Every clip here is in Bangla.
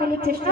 মিলির চেষ্টা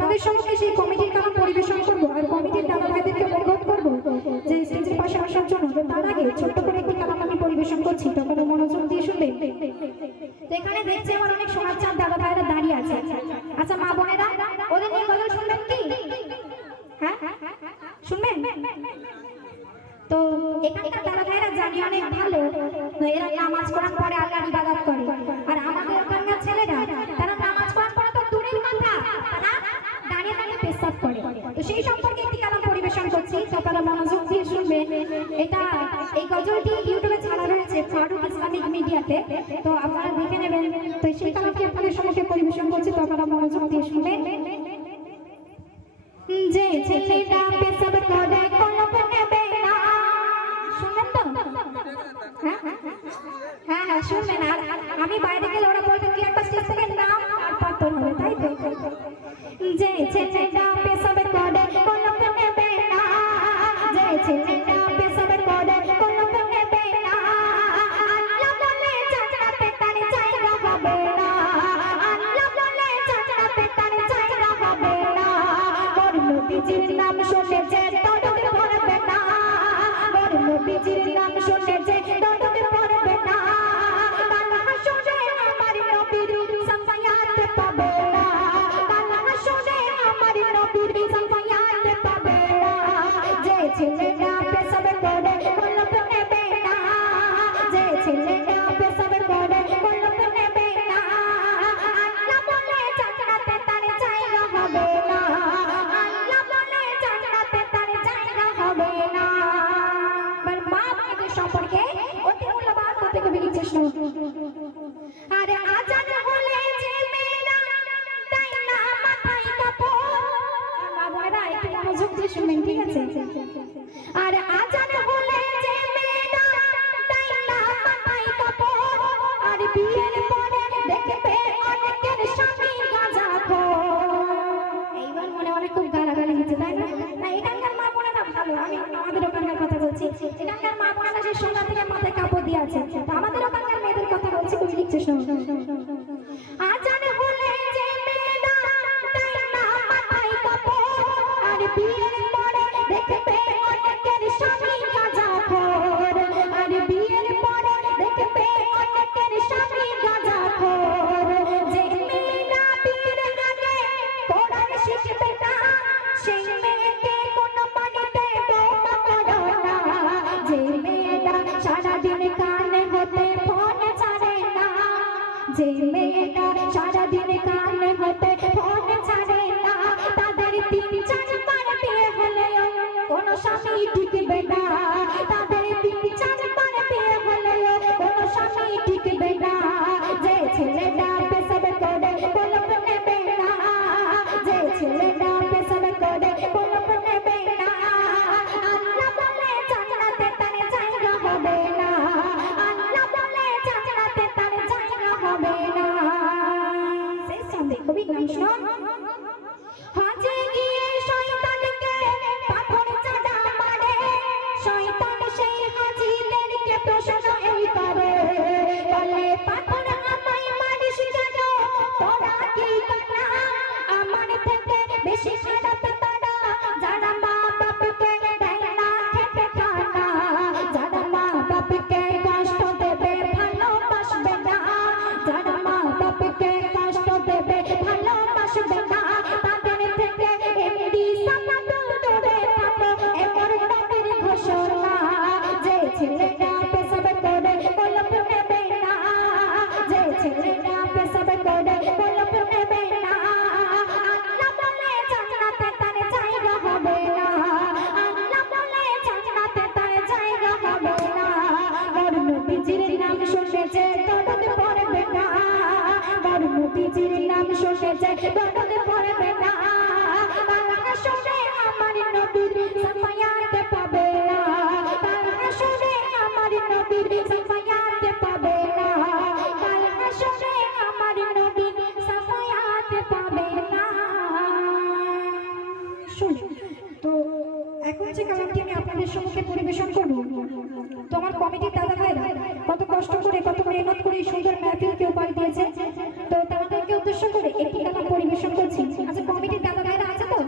আপনাদের সঙ্গে সেই কমিটির গান পরিবেশন করব আর কমিটির দাদা ভাইদেরকে অনুরোধ করব যে স্টেজের পাশে আসার জন্য তার আগে ছোট্ট করে একটি গান আমি পরিবেশন করছি। তখন মনোযোগ দিয়ে শুনবে। এখানে দেখছি আমার অনেক সোনার চাঁদ দাদা ভাইরা দাঁড়িয়ে আছে। আচ্ছা মা বোনেরা, ওদের নিয়ে কথা শুনবেন কি? হ্যাঁ? শুনবেন? তো এখানকার দাদা ভাইরা জানি অনেক ভালো। এরা নামাজ পড়ার পরে আল্লাহ ইবাদত করে। তো সেই সম্পর্কে একটি কালাম পরিবেশন করছি। তো আপনারা মনোযোগ দিয়ে শুনবেন। এটা এই গজলটি ইউটিউবে ছাড়া রয়েছে ফারুক ইসলামিক মিডিয়াতে। তো আপনারা দেখে নেবেন। তো সেই কালামটি আপনাদের সম্মুখে পরিবেশন করছি। তো আপনারা মনোযোগ দিয়ে শুনবেন। যে ছেলেটা পেশাব করে কলপ নেবে না। শুনেন তো? হ্যাঁ হ্যাঁ, হ্যাঁ হ্যাঁ শুনবেন। আর আমি বাইরে গেলে ওরা বলবে, কি একটা স্টেজ থেকে নাম তারপর তো হবে। তাই তো? যে ছেলেটা Yeah. তো ডাকে কালামটি আমি আপনাদের সম্মুখে পরিবেশন করব। তোমার কমিটির দাদা ভাইরা কত কষ্ট করে, কত মেহনত করে এই সুন্দর মাহফিলকে উপায় দিয়েছে। তো তাদেরকে উদ্দেশ্য করে একটি কালাম পরিবেশন করছি। আচ্ছা কমিটির দাদা ভাইরা আছে তো?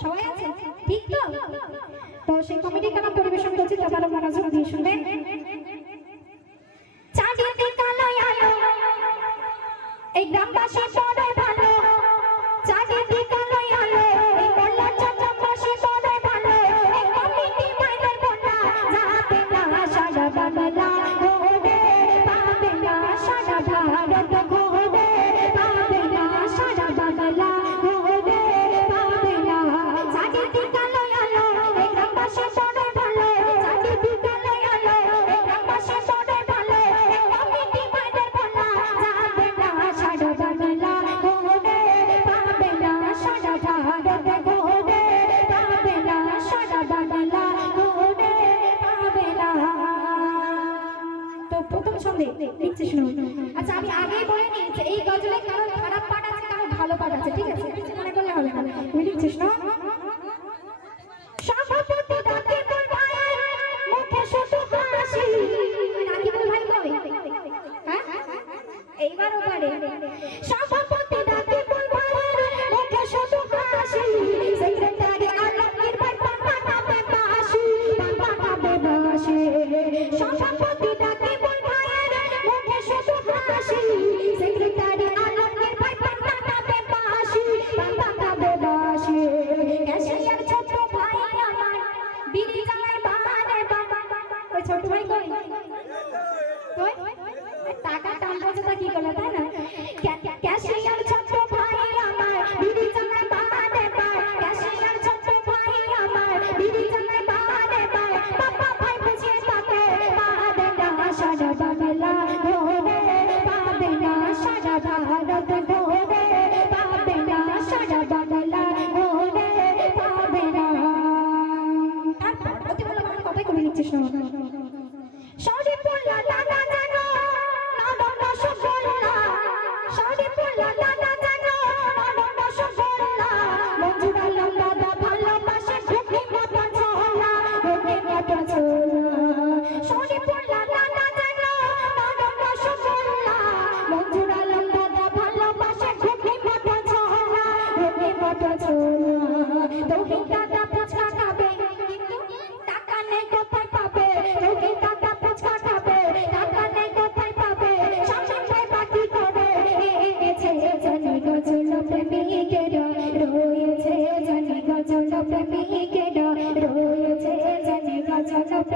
সবাই আছে? ঠিক তো? তো সেই কমিটির কালাম পরিবেশন করছি তোমরা মনোযোগ দিয়ে শুনবে এই গ্রামবাসী দে দেখছিস আচ্ছা আমি আগেই বলে নিই এই গজলে কারও খারাপ পাঠ আছে কারও ভালো পাঠ আছে, ঠিক আছে?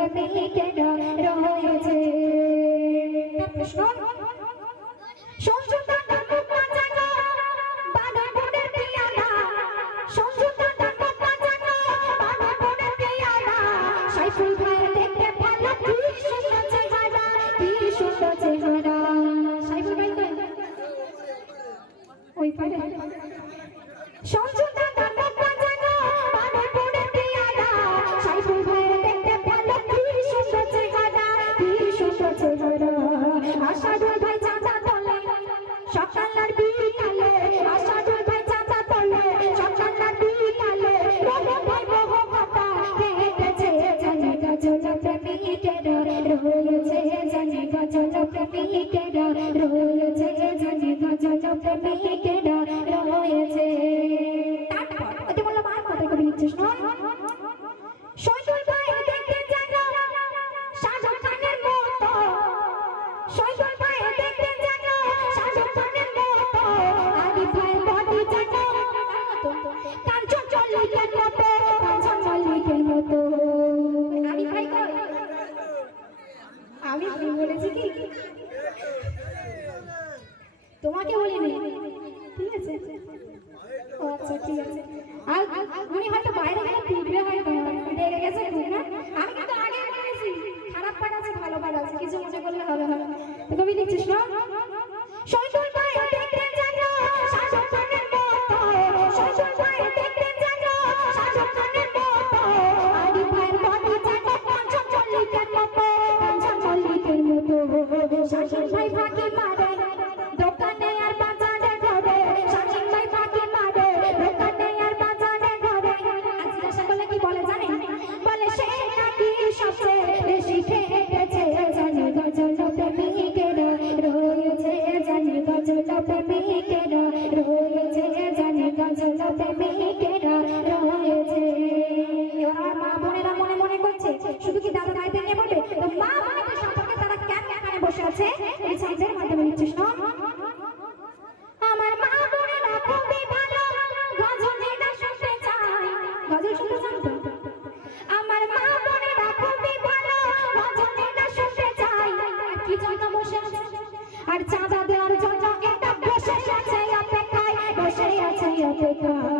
Let me get down, don't move. শৈল লেখা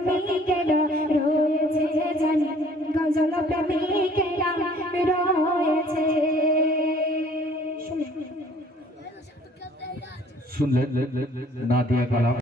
প্রেমী কেন রয়েছে জানি গজল প্রেমী কেন রয়েছে শুনলেন? নাদিয়া কালাম